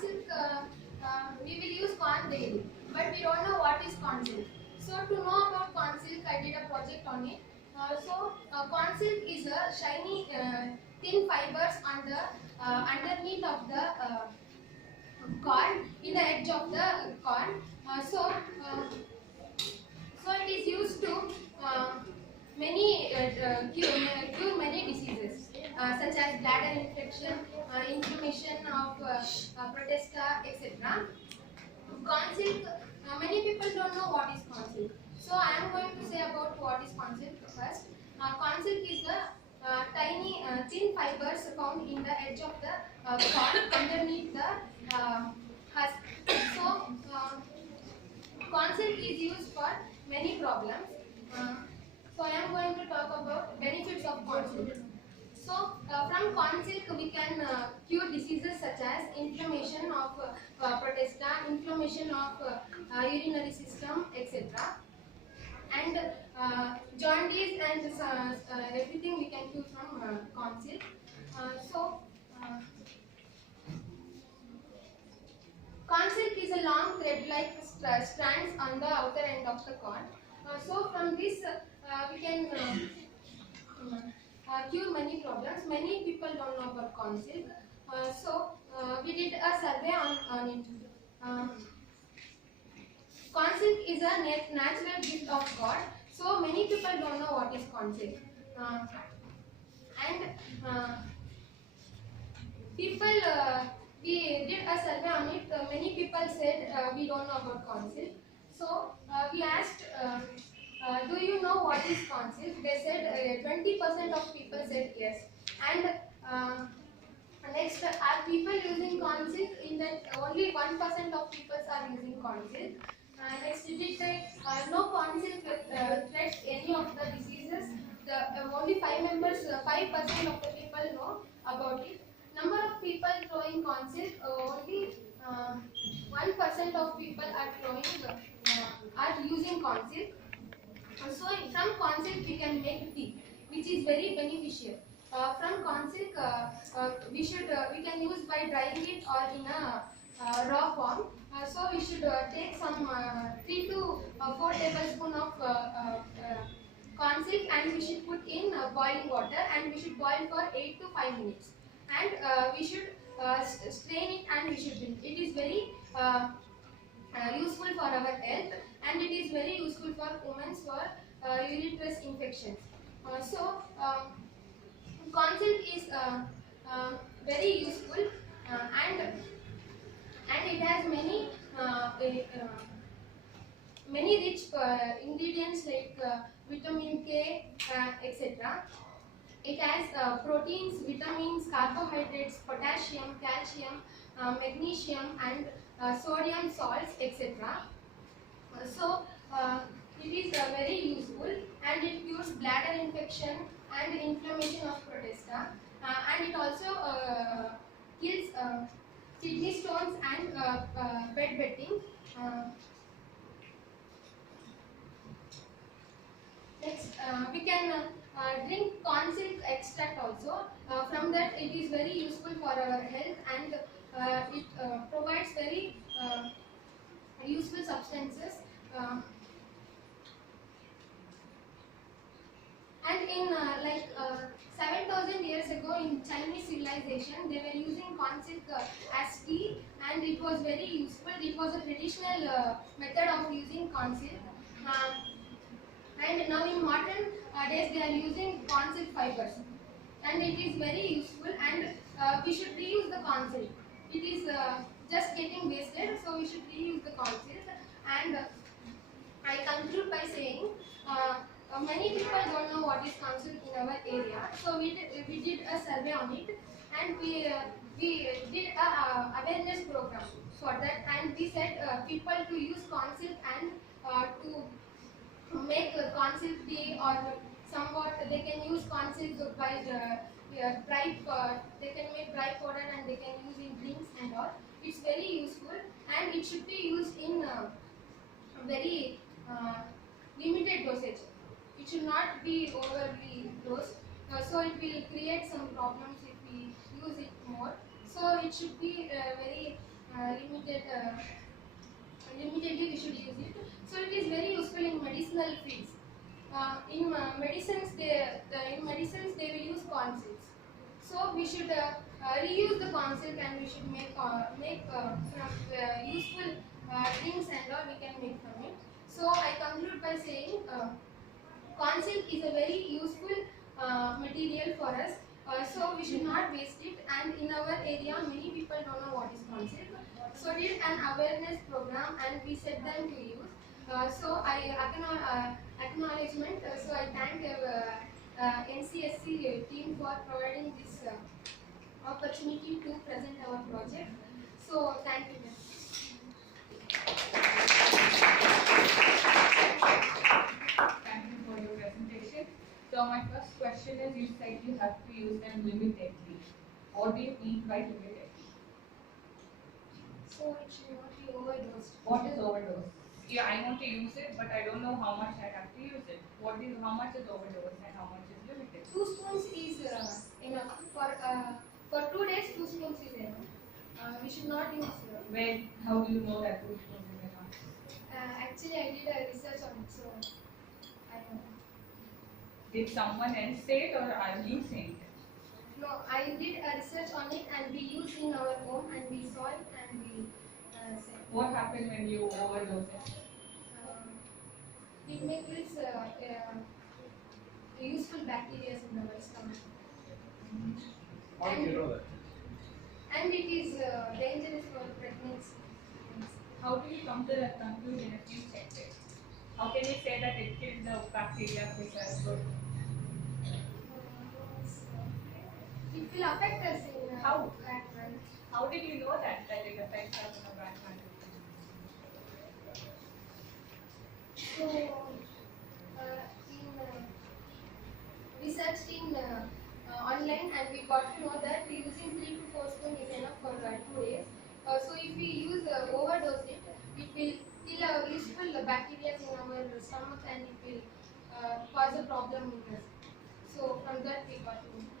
silk, we will use corn daily, but we don't know what is corn silk. So to know about corn silk, I did a project on it. Corn silk is a shiny, thin fibers on the underneath of the corn, in the edge of the corn. So it is used to cure many diseases such as bladder infection, inflammation of protesta, etc. Corn silk, many people don't know what is corn silk. So I am going to say about what is corn silk first. Corn silk is the tiny thin fibers found in the edge of the corn underneath the husk. So corn silk is used for many problems. So I am going to talk about benefits of corn silk. So from corn silk we can cure diseases such as inflammation of protesta, inflammation of urinary system, etc. And jaundice and everything we can cure from corn silk. Corn silk is a long thread-like strands on the outer end of the corn. So from this we can cure many problems. Many people don't know about corn silk. We did a survey on it. Corn silk is a natural gift of God. So many people don't know what is corn silk. We did a survey on it. Many people said we don't know about corn silk. So we asked, do you know what is corn silk? They said 20% of people said yes. And next, are people using corn silk? In that, only 1% of people are using corn silk. Next, did it say no corn silk threats any of the diseases? Only 5% of the people know about it. Number of people throwing corn silk, only 1% of people are using corn silk. So from corn silk we can make tea, which is very beneficial. From corn silk we can use by drying it or in a raw form. So we should take some 3 to 4 tablespoons of corn silk and we should put in boiling water and we should boil for 8 to 5 minutes. And we should strain it and we should drink. It is very useful for our health and it is very useful for women for urethral infections. Corn silk is very useful and it has many rich ingredients like vitamin K, etc. It has proteins, vitamins, carbohydrates, potassium, calcium, magnesium and sodium salts, etc. It is very useful and it cures bladder infection and inflammation of protesta and it also kills kidney stones and bedwetting. Next, we can drink corn silk extract also. From that, it is very useful for our health and it provides very useful substances. And in 7,000 years ago in Chinese civilization, they were using corn silk as tea and it was very useful. It was a traditional method of using corn silk. And now in modern days they are using corn silk fibers and it is very useful and we should reuse the corn silk. It is just getting wasted, so we should reuse the corn silk. And I conclude by saying many people don't know what is corn silk in our area, so we did a survey on it and we did a awareness program for that and we said people to use corn silk and to make corn silk tea or somewhat they can use corn silk by they can make dry powder and they can use in drinks and all. It's very useful and it should be used in very limited dosage. It should not be overly dosed, so it will create some problems if we use it more. So it should be very limitedly we should use it. So it is very useful in medicinal fields. In medicines, they will use corn silks. So we should reuse the corn silk and we should make useful things and all we can make from it. So I conclude by saying corn silk is a very useful material for us. So we should not waste it. And in our area, many people don't know what is corn silk. So did an awareness program and we set them to use. So I acknowledgement. So I thank NCSC team for providing this opportunity to present our project. So thank you. Thank you for your presentation. So my first question is, you said you have to use them limitedly. What do you mean by limitedly? So it should not be overdosed. What is overdose? Yeah, I want to use it, but I don't know how much I have to use it. How much is overdose and how much is limited? 2 spoons is enough. For 2 days, 2 spoons is enough. We should not use. How do you know that 2 spoons is enough? Actually, I did a research on it, so I don't know. Did someone else say it or are you saying it? No, I did a research on it and we used in our home and we saw it and we said. What happened when you overdose it? It makes useful bacteria in our stomach. How do you know that? And it is dangerous for pregnancy. How do you come to that conclusion if you checked it? How can you say that it kills the bacteria which are good? It will affect us in How? bad manner. How did you know that it affects us in a bad manner? So, we searched in online and we got to know that using 3 to 4 spoons is enough for 2 days. So if we use overdose it, it will kill useful bacteria in our stomach and it will cause a problem in us. So from that we got to know.